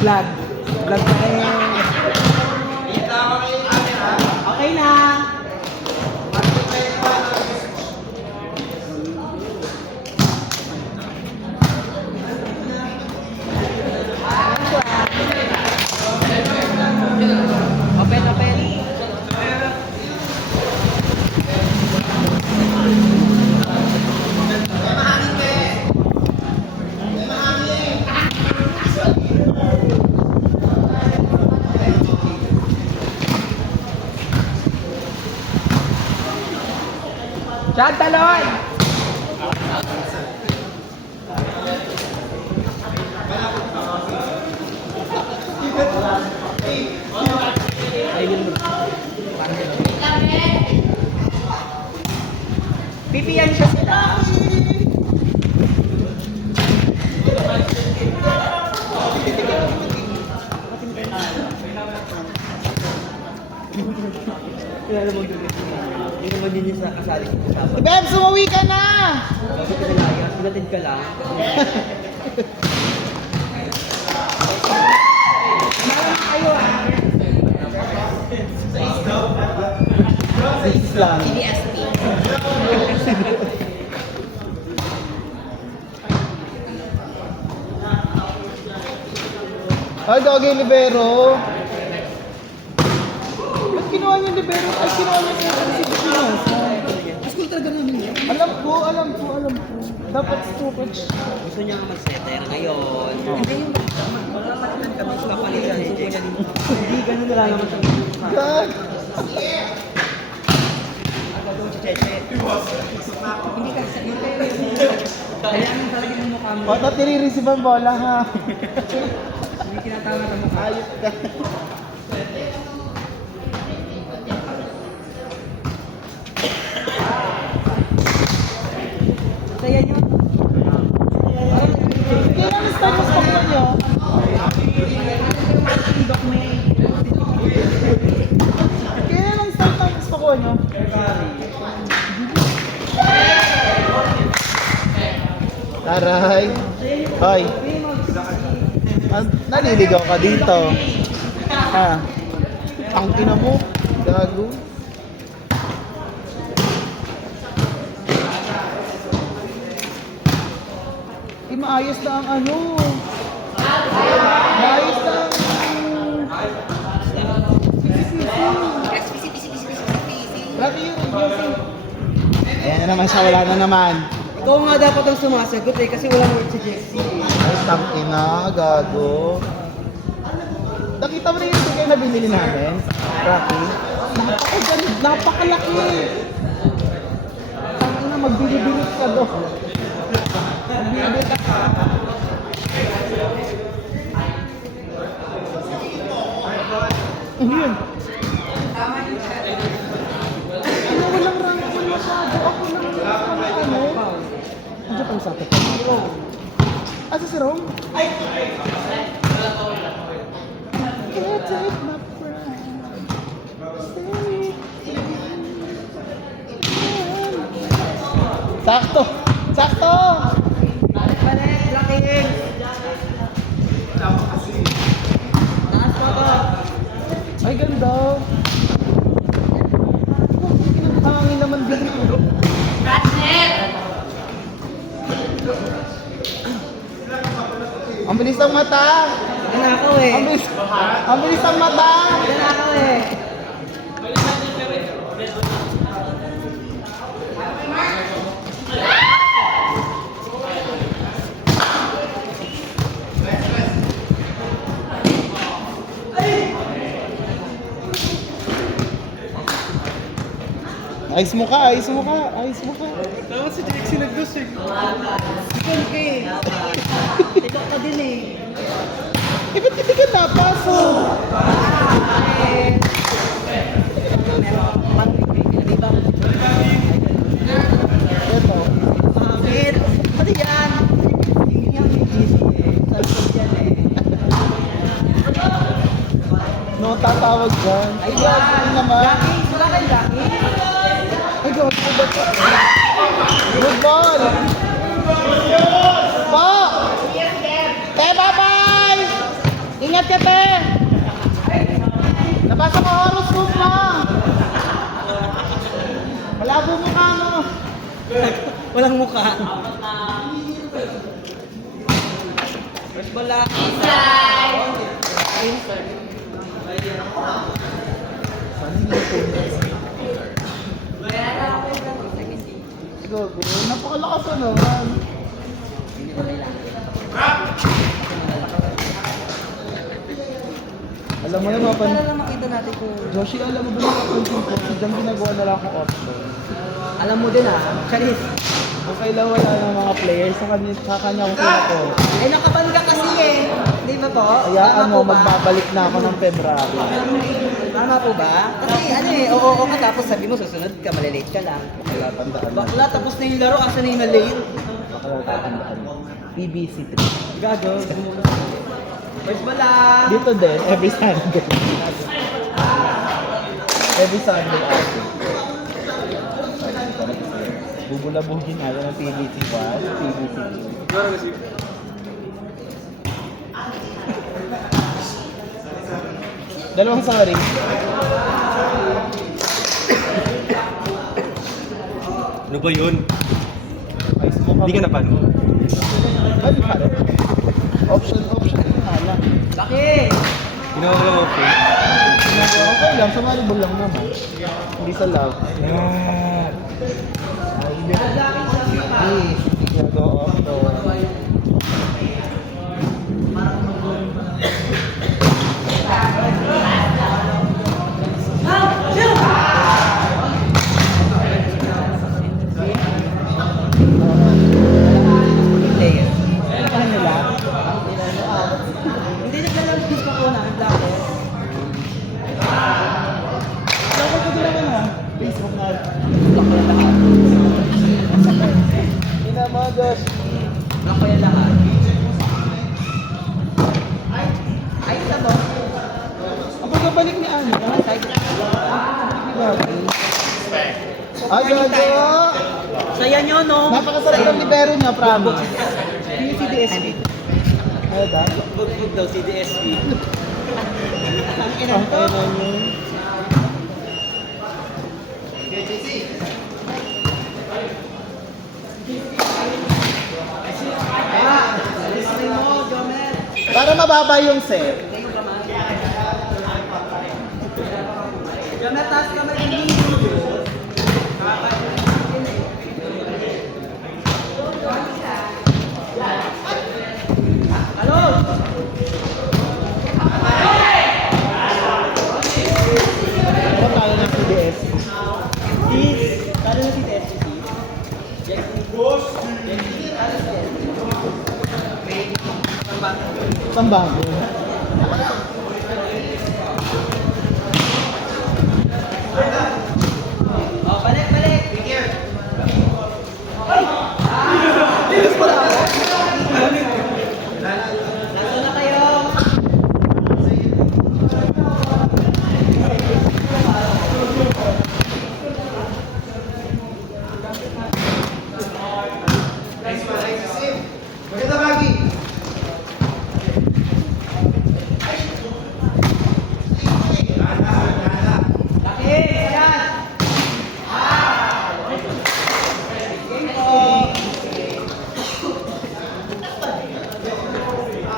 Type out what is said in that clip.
vlog. Vlog pa rin. Okay na. Open, open. Chad, talon! Pipiyan siya sila. Hindi naman din sa kasali sa usapan. Beb, sumuwi ka na! Bakit ka nalayas? Pinatid ka lang. Kumain kayo ah. Six lang. DSP. Ay, Doggy Libero. Ba't kinuha niyo Libero? Ay, kinuha niyo sa Pilipinas. School talaga namin yan. Alam ko. Dapat stupid. Gusto niya mag-setter ngayon. Hindi yung magpapalitan kami sa kapalitan. Hindi ganun na lang naman sa Gag! Hindi kasi kaya naman talaga yung mukha mo. Ba't nire-receive ang bola, ha? Hindi tinatama sa mukha. Ayos ka. Saya nyo. Kailan start mo sa pagkakas niyo? Kailan start mo sa pagkakas niyo? Taray. Hoy. Naliligaw ka dito. Ha? Ang tina mo. Gago. Maayos na ang ano. Maayos na ang... Lagi yun, Jesse. Ayan na naman siya, wala na naman. Ikaw nga dapat ang sumasagot eh, kasi walang word si Jessie. Ay, tangina, gago. Nakita mo na yung bigay na binili namin? Rocky? Napakalaki. Tangina, magbili-bilit ka do. Magbili-bilit ka. Ano yun? Ano, walang rank masyado. Ako lang ano. Andiyan pang sakit ko. Asa si Rom? Ay! Can't take my pride. Sakto! Sakto! Balik, laking! Taas pa ba? Ay, ganda! Hangin naman dito. Ang bilis ng mata! Nanakaw eh. Ang bilis ng mata! Nanakaw eh. Ayos mo ka, ayos mo ka, ayos mo ka. Dapat si Jake sinagdos eh. Ikaw ka eh. Ikaw ka din eh. Eh, ba't hindi ka napasok? Ito. Pati yan. Hindi yan may GC eh. Salsod yan eh. No, tatawag dyan. Ay, Ano naman? Jackie, wala kay Jackie. Ay, God, good ball! Pa! Bye-bye! Ingat Ingat ka, te! Napasok ang horoscope mo! Malabo mo ka, no? Walang mukha. First ball lang. Inside. Gogo, napakalakas na naman. Alam mo na, mapan... Para lang makita natin kung... Joshi, alam mo ba na kapansin ko, si Jam ginagawa na lang akong option. Alam mo din Charis. Kung kailan wala ng mga players, sa kanya ako ko. Eh nakaban ka kasi eh. Di ba po? Hayaan Tama mo, po ba? magbabalik na ako ng February. Tama po ba? Kasi ano eh, oo ka tapos sabi mo susunod ka, malilate ka lang. Wala, tandaan mo. Bakla, tapos na yung laro, asa na yung na-late? Bakla, tandaan mo. PBC 3. Gago. First ball lang. Dito din, every Sunday. Every Sunday ako. Bubulabugin natin ng PBC 1, PBC 2. Dalawang sorry. Ano ba yun? Hindi ka napan. Ay, di pa rin. Option. Hala. Laki! Ginawa ko lang okay. Okay lang, sa volleyball lang naman. Hindi sa love. Yan. Ginagawa ako. Player. Ano nila? Hindi naglalabis pa po na ang black. Dapat ko din na. Facebook na. Black ko yung lahat. Ina mo, Josh. Black ko yung lahat. Ay, isa to. Ang pagbabalik ni Ani. Side. Ay, gago! Saya nyo, no? Napakasarap ng libero niya, promise. Yung CDSP. Ay, dahil. Bugbog daw CDSP. Ang ina Ang to. ina niyo. Para mababa yung set. Gamit, taas kamay hindi. Halo! Ano tayo ng CDS? Kalo na si TSC. Pambago.